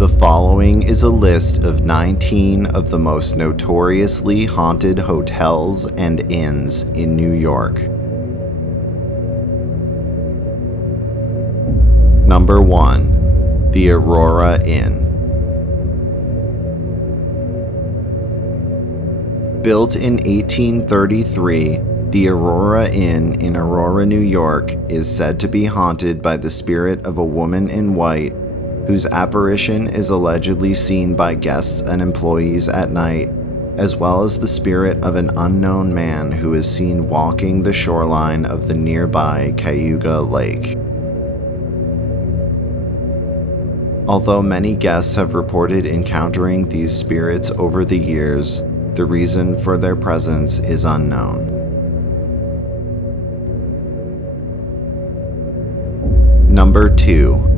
The following is a list of 19 of the most notoriously haunted hotels and inns in New York. Number 1. The Aurora Inn. Built in 1833, the Aurora Inn in Aurora, New York is said to be haunted by the spirit of a woman in white whose apparition is allegedly seen by guests and employees at night, as well as the spirit of an unknown man who is seen walking the shoreline of the nearby Cayuga Lake. Although many guests have reported encountering these spirits over the years, the reason for their presence is unknown. Number 2.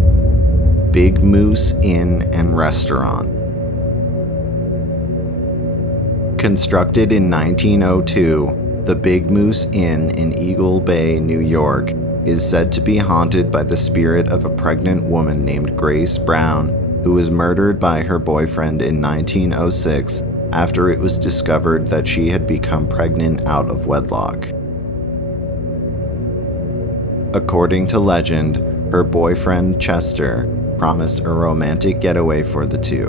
Big Moose Inn and Restaurant. Constructed in 1902, the Big Moose Inn in Eagle Bay, New York, is said to be haunted by the spirit of a pregnant woman named Grace Brown, who was murdered by her boyfriend in 1906 after it was discovered that she had become pregnant out of wedlock. According to legend, her boyfriend, Chester, promised a romantic getaway for the two.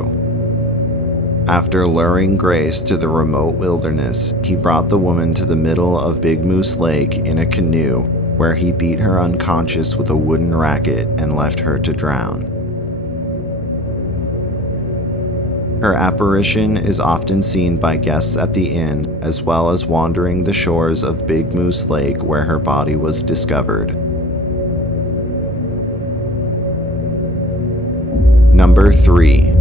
After luring Grace to the remote wilderness, he brought the woman to the middle of Big Moose Lake in a canoe, where he beat her unconscious with a wooden racket and left her to drown. Her apparition is often seen by guests at the inn, as well as wandering the shores of Big Moose Lake where her body was discovered. Number 3.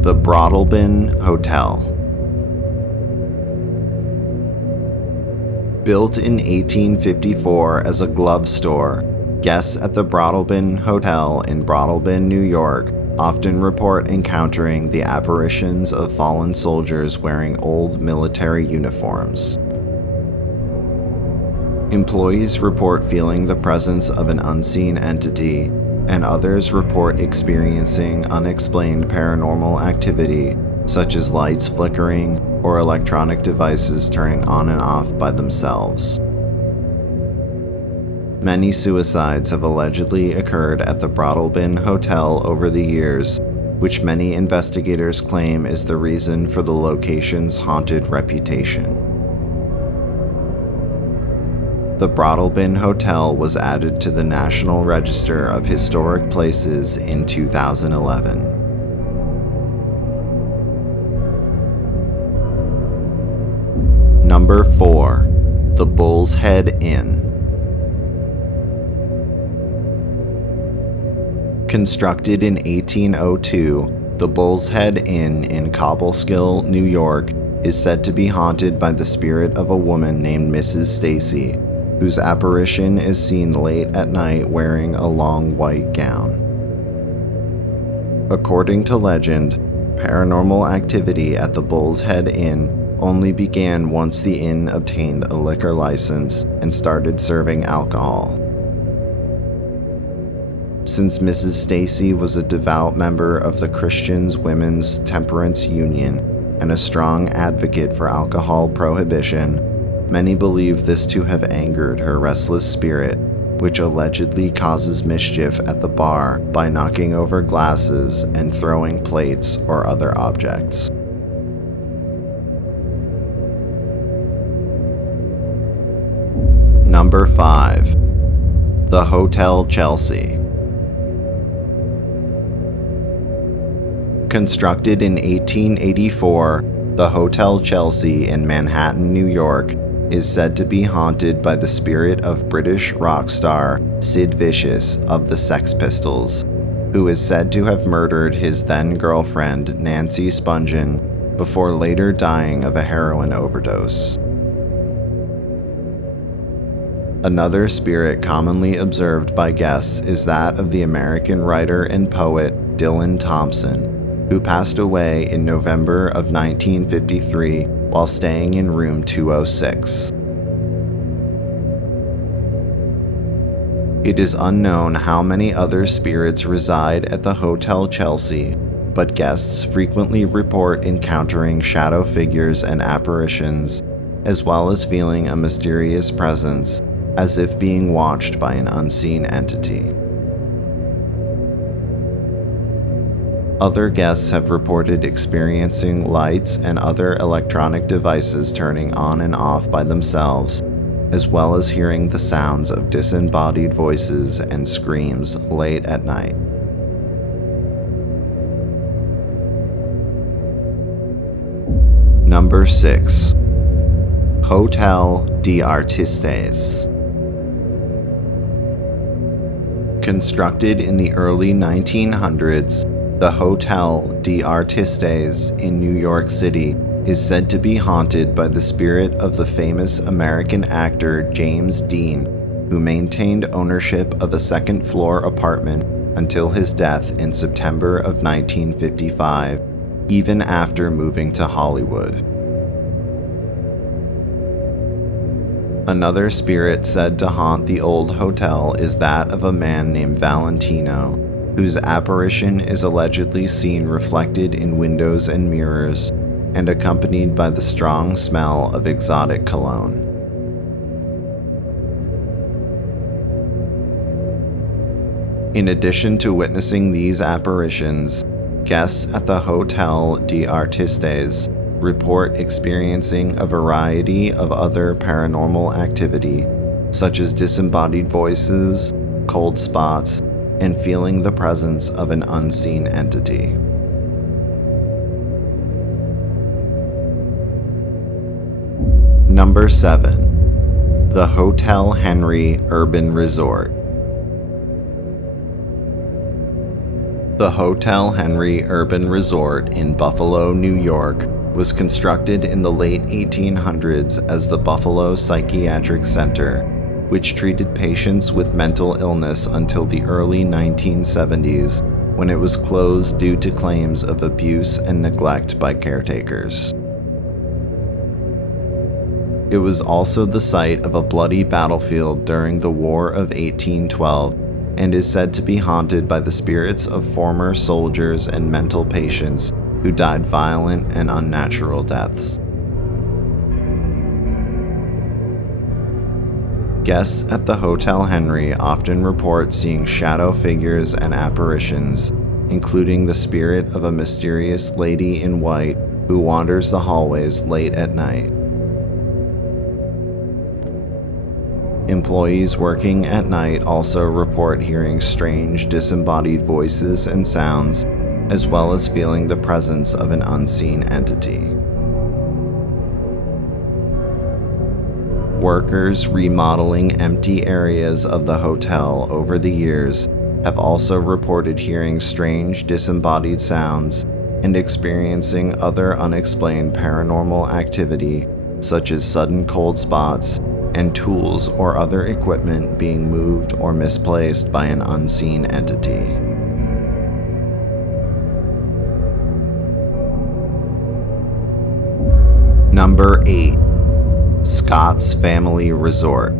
The Broadalbin Hotel. Built in 1854 as a glove store, guests at the Broadalbin Hotel in Broadalbin, New York, often report encountering the apparitions of fallen soldiers wearing old military uniforms. Employees report feeling the presence of an unseen entity, and others report experiencing unexplained paranormal activity, such as lights flickering or electronic devices turning on and off by themselves. Many suicides have allegedly occurred at the Broadalbin Hotel over the years, which many investigators claim is the reason for the location's haunted reputation. The Broadalbin Hotel was added to the National Register of Historic Places in 2011. Number 4. The Bull's Head Inn. Constructed in 1802, the Bull's Head Inn in Cobleskill, New York, is said to be haunted by the spirit of a woman named Mrs. Stacy, whose apparition is seen late at night wearing a long white gown. According to legend, paranormal activity at the Bull's Head Inn only began once the inn obtained a liquor license and started serving alcohol. Since Mrs. Stacy was a devout member of the Christian Women's Temperance Union and a strong advocate for alcohol prohibition, many believe this to have angered her restless spirit, which allegedly causes mischief at the bar by knocking over glasses and throwing plates or other objects. Number 5. The Hotel Chelsea. Constructed in 1884, the Hotel Chelsea in Manhattan, New York, is said to be haunted by the spirit of British rock star Sid Vicious of the Sex Pistols, who is said to have murdered his then-girlfriend Nancy Spungen before later dying of a heroin overdose. Another spirit commonly observed by guests is that of the American writer and poet Dylan Thompson, who passed away in November of 1953 while staying in room 206. It is unknown how many other spirits reside at the Hotel Chelsea, but guests frequently report encountering shadow figures and apparitions, as well as feeling a mysterious presence, as if being watched by an unseen entity. Other guests have reported experiencing lights and other electronic devices turning on and off by themselves, as well as hearing the sounds of disembodied voices and screams late at night. Number 6. Hotel de Artistes. Constructed in the early 1900s, the Hotel de Artistes in New York City is said to be haunted by the spirit of the famous American actor James Dean, who maintained ownership of a second-floor apartment until his death in September of 1955, even after moving to Hollywood. Another spirit said to haunt the old hotel is that of a man named Valentino, whose apparition is allegedly seen reflected in windows and mirrors, and accompanied by the strong smell of exotic cologne. In addition to witnessing these apparitions, guests at the Hotel de Artistes report experiencing a variety of other paranormal activity, such as disembodied voices, cold spots, and feeling the presence of an unseen entity. Number 7. The Hotel Henry Urban Resort. The Hotel Henry Urban Resort in Buffalo, New York, was constructed in the late 1800s as the Buffalo Psychiatric Center, which treated patients with mental illness until the early 1970s, when it was closed due to claims of abuse and neglect by caretakers. It was also the site of a bloody battlefield during the War of 1812, and is said to be haunted by the spirits of former soldiers and mental patients who died violent and unnatural deaths. Guests at the Hotel Henry often report seeing shadow figures and apparitions, including the spirit of a mysterious lady in white who wanders the hallways late at night. Employees working at night also report hearing strange disembodied voices and sounds, as well as feeling the presence of an unseen entity. Workers remodeling empty areas of the hotel over the years have also reported hearing strange disembodied sounds and experiencing other unexplained paranormal activity, such as sudden cold spots and tools or other equipment being moved or misplaced by an unseen entity. Number 8. Scott's Family Resort.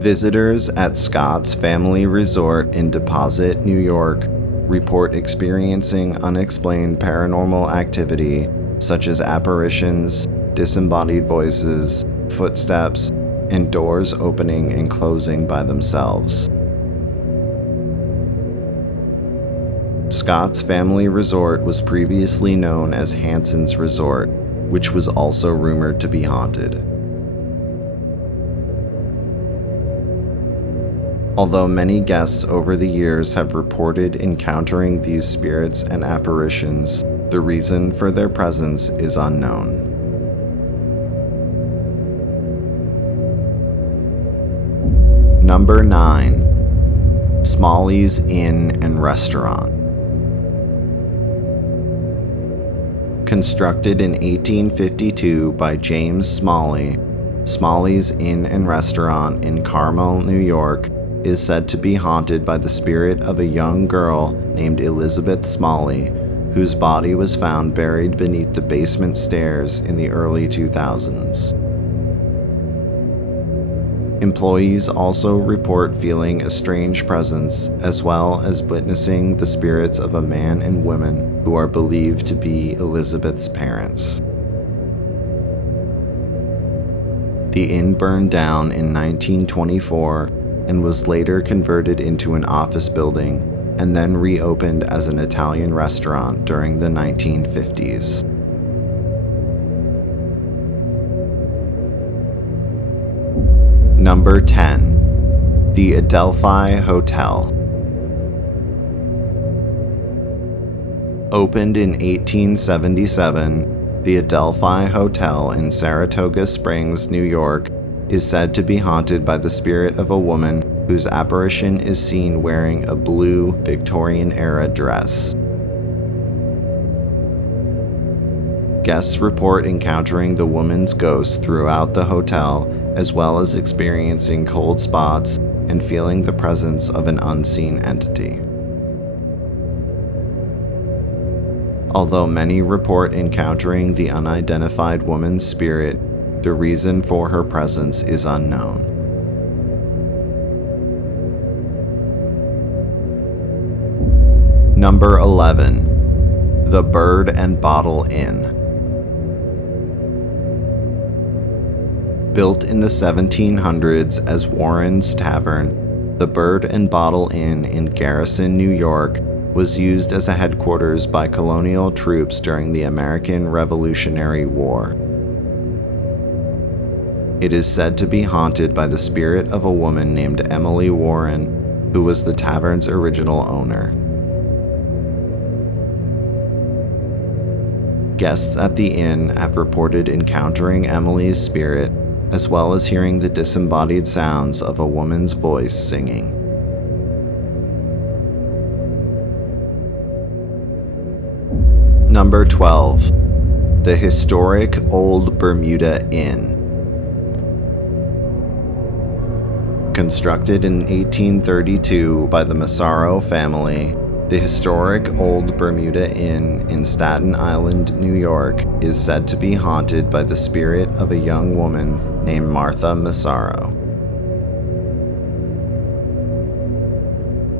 Visitors at Scott's Family Resort in Deposit, New York, report experiencing unexplained paranormal activity, such as apparitions, disembodied voices, footsteps, and doors opening and closing by themselves. Scott's Family Resort was previously known as Hanson's Resort, which was also rumored to be haunted. Although many guests over the years have reported encountering these spirits and apparitions, the reason for their presence is unknown. Number 9. Smalley's Inn and Restaurant. Constructed in 1852 by James Smalley, Smalley's Inn and Restaurant in Carmel, New York, is said to be haunted by the spirit of a young girl named Elizabeth Smalley, whose body was found buried beneath the basement stairs in the early 2000s. Employees also report feeling a strange presence, as well as witnessing the spirits of a man and woman who are believed to be Elizabeth's parents. The inn burned down in 1924 and was later converted into an office building and then reopened as an Italian restaurant during the 1950s. Number 10. The Adelphi Hotel. Opened in 1877, the Adelphi Hotel in Saratoga Springs, New York, is said to be haunted by the spirit of a woman whose apparition is seen wearing a blue Victorian-era dress. Guests report encountering the woman's ghost throughout the hotel, as well as experiencing cold spots and feeling the presence of an unseen entity. Although many report encountering the unidentified woman's spirit, the reason for her presence is unknown. Number 11. The Bird and Bottle Inn. Built in the 1700s as Warren's Tavern, the Bird and Bottle Inn in Garrison, New York, was used as a headquarters by colonial troops during the American Revolutionary War. It is said to be haunted by the spirit of a woman named Emily Warren, who was the tavern's original owner. Guests at the inn have reported encountering Emily's spirit, as well as hearing the disembodied sounds of a woman's voice singing. Number 12. The historic Old Bermuda Inn. Constructed in 1832 by the Massaro family, the historic Old Bermuda Inn in Staten Island, New York, is said to be haunted by the spirit of a young woman named Martha Massaro.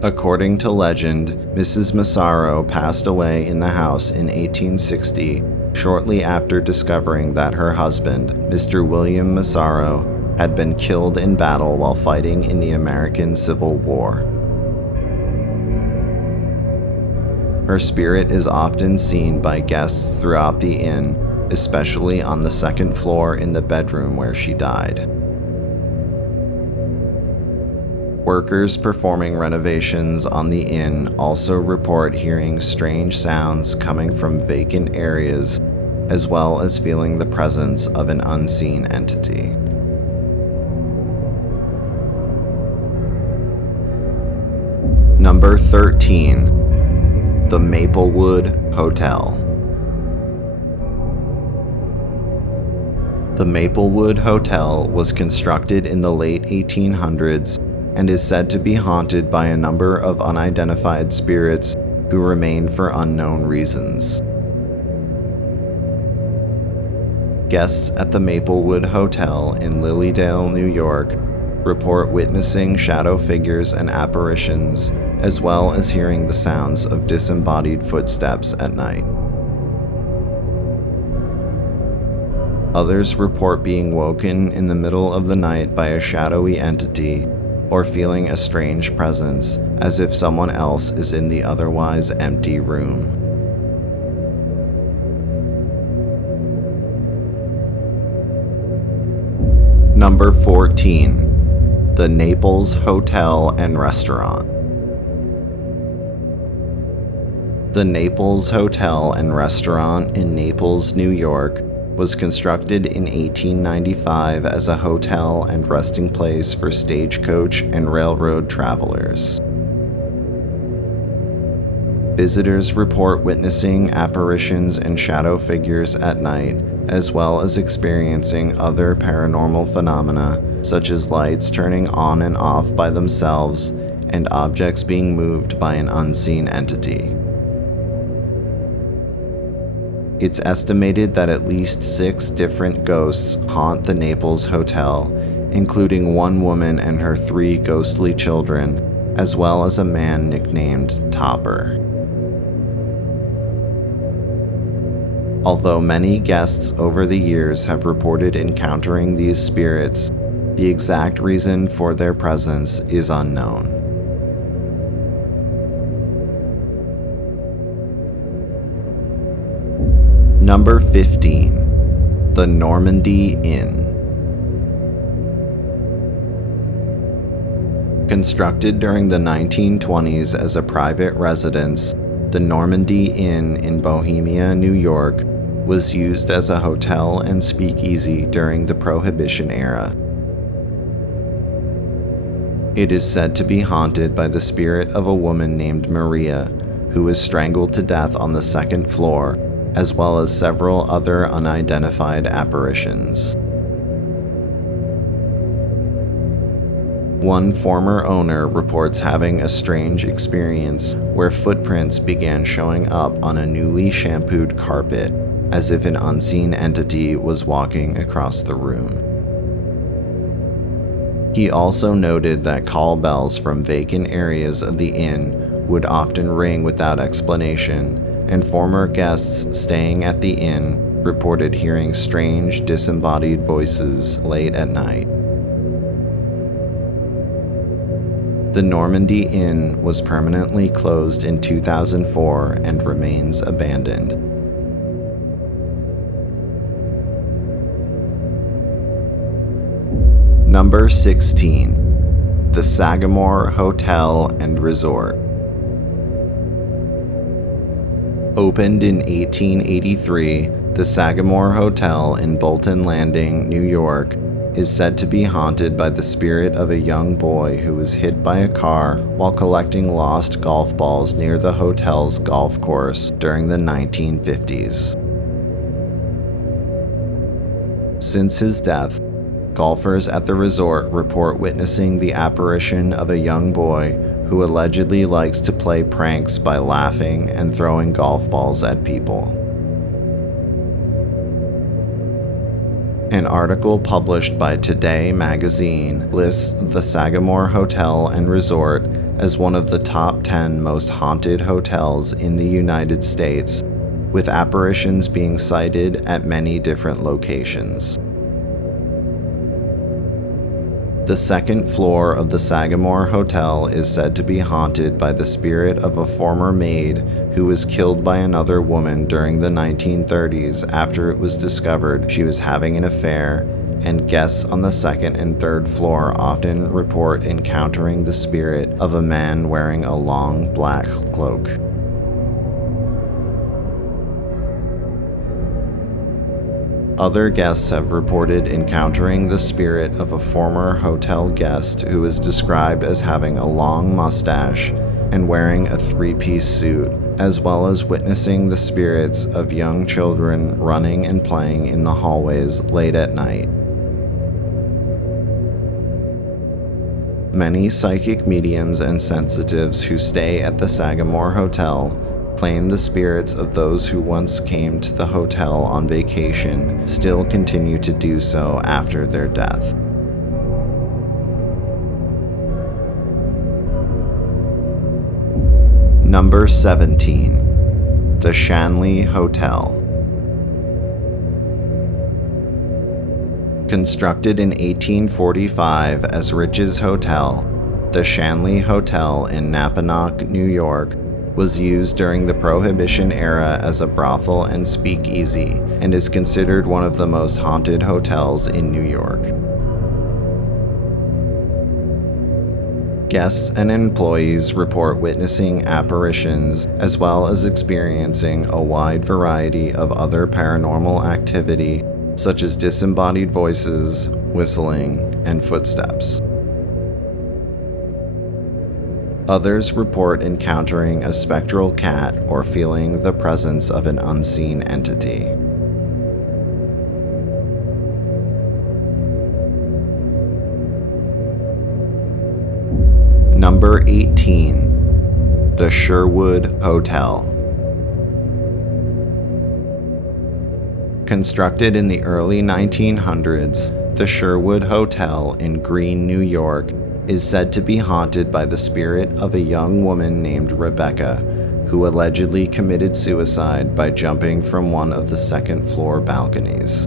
According to legend, Mrs. Massaro passed away in the house in 1860, shortly after discovering that her husband, Mr. William Massaro, had been killed in battle while fighting in the American Civil War. Her spirit is often seen by guests throughout the inn, especially on the second floor in the bedroom where she died. Workers performing renovations on the inn also report hearing strange sounds coming from vacant areas, as well as feeling the presence of an unseen entity. Number 13. The Maplewood Hotel. The Maplewood Hotel was constructed in the late 1800s and is said to be haunted by a number of unidentified spirits who remain for unknown reasons. Guests at the Maplewood Hotel in Lilydale, New York, report witnessing shadow figures and apparitions, as well as hearing the sounds of disembodied footsteps at night. Others report being woken in the middle of the night by a shadowy entity, or feeling a strange presence, as if someone else is in the otherwise empty room. Number 14. The Naples Hotel and Restaurant. The Naples Hotel and Restaurant in Naples, New York, was constructed in 1895 as a hotel and resting place for stagecoach and railroad travelers. Visitors report witnessing apparitions and shadow figures at night, as well as experiencing other paranormal phenomena, such as lights turning on and off by themselves and objects being moved by an unseen entity. It's estimated that at least 6 different ghosts haunt the Naples Hotel, including one woman and her 3 ghostly children, as well as a man nicknamed Topper. Although many guests over the years have reported encountering these spirits, the exact reason for their presence is unknown. Number 15. The Normandie Inn. Constructed during the 1920s as a private residence, the Normandie Inn in Bohemia, New York, was used as a hotel and speakeasy during the Prohibition era. It is said to be haunted by the spirit of a woman named Maria, who was strangled to death on the 2nd floor, as well as several other unidentified apparitions. One former owner reports having a strange experience where footprints began showing up on a newly shampooed carpet, as if an unseen entity was walking across the room. He also noted that call bells from vacant areas of the inn would often ring without explanation, and former guests staying at the inn reported hearing strange, disembodied voices late at night. The Normandie Inn was permanently closed in 2004 and remains abandoned. Number 16. The Sagamore Hotel and Resort. Opened in 1883, the Sagamore Hotel in Bolton Landing, New York, is said to be haunted by the spirit of a young boy who was hit by a car while collecting lost golf balls near the hotel's golf course during the 1950s. Since his death, golfers at the resort report witnessing the apparition of a young boy who allegedly likes to play pranks by laughing and throwing golf balls at people. An article published by Today magazine lists the Sagamore Hotel and Resort as one of the top 10 most haunted hotels in the United States, with apparitions being cited at many different locations. The 2nd floor of the Sagamore Hotel is said to be haunted by the spirit of a former maid who was killed by another woman during the 1930s after it was discovered she was having an affair, and guests on the 2nd and 3rd floor often report encountering the spirit of a man wearing a long black cloak. Other guests have reported encountering the spirit of a former hotel guest who is described as having a long mustache and wearing a 3-piece suit, as well as witnessing the spirits of young children running and playing in the hallways late at night. Many psychic mediums and sensitives who stay at the Sagamore Hotel claim the spirits of those who once came to the hotel on vacation still continue to do so after their death. Number 17. The Shanley Hotel. Constructed in 1845 as Rich's Hotel, the Shanley Hotel in Napanoch, New York, was used during the Prohibition era as a brothel and speakeasy, and is considered one of the most haunted hotels in New York. Guests and employees report witnessing apparitions, as well as experiencing a wide variety of other paranormal activity, such as disembodied voices, whistling, and footsteps. Others report encountering a spectral cat or feeling the presence of an unseen entity. Number 18. The Sherwood Hotel. Constructed in the early 1900s, The Sherwood Hotel in Greene, New York, is said to be haunted by the spirit of a young woman named Rebecca, who allegedly committed suicide by jumping from one of the second-floor balconies.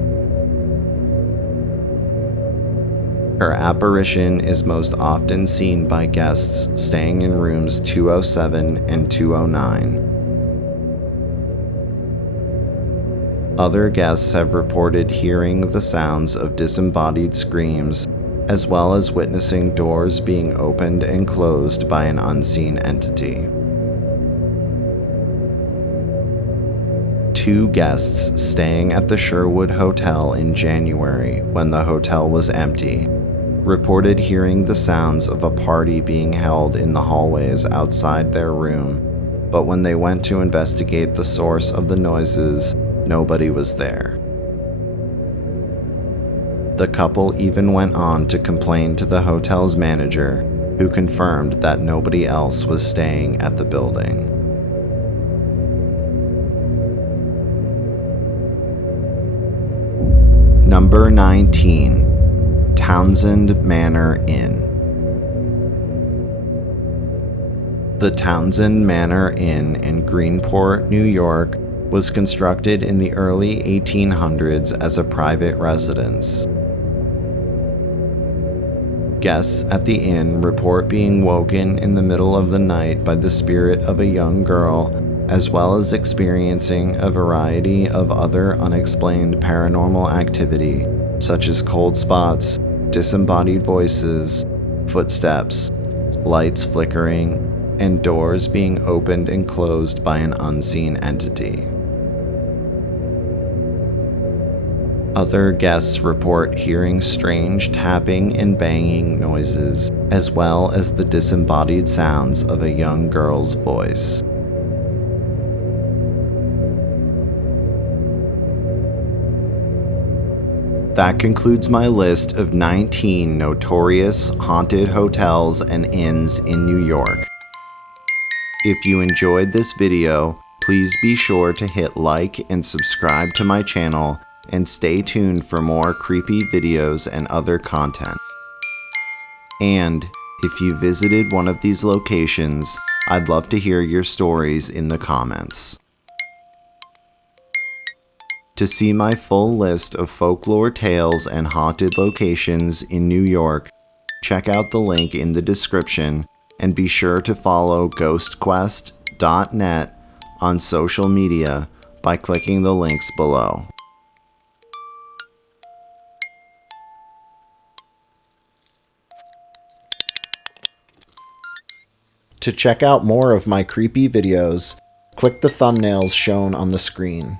Her apparition is most often seen by guests staying in rooms 207 and 209. Other guests have reported hearing the sounds of disembodied screams, as well as witnessing doors being opened and closed by an unseen entity. 2 guests staying at the Sherwood Hotel in January, when the hotel was empty, reported hearing the sounds of a party being held in the hallways outside their room, but when they went to investigate the source of the noises, nobody was there. The couple even went on to complain to the hotel's manager, who confirmed that nobody else was staying at the building. Number 19. Townsend Manor Inn. The Townsend Manor Inn in Greenport, New York, was constructed in the early 1800s as a private residence. Guests at the inn report being woken in the middle of the night by the spirit of a young girl, as well as experiencing a variety of other unexplained paranormal activity, such as cold spots, disembodied voices, footsteps, lights flickering, and doors being opened and closed by an unseen entity. Other guests report hearing strange tapping and banging noises, as well as the disembodied sounds of a young girl's voice. That concludes my list of 19 notorious haunted hotels and inns in New York. If you enjoyed this video, please be sure to hit like and subscribe to my channel, and stay tuned for more creepy videos and other content. And if you visited one of these locations, I'd love to hear your stories in the comments. To see my full list of folklore tales and haunted locations in New York, check out the link in the description, and be sure to follow ghostquest.net on social media by clicking the links below. To check out more of my creepy videos, click the thumbnails shown on the screen.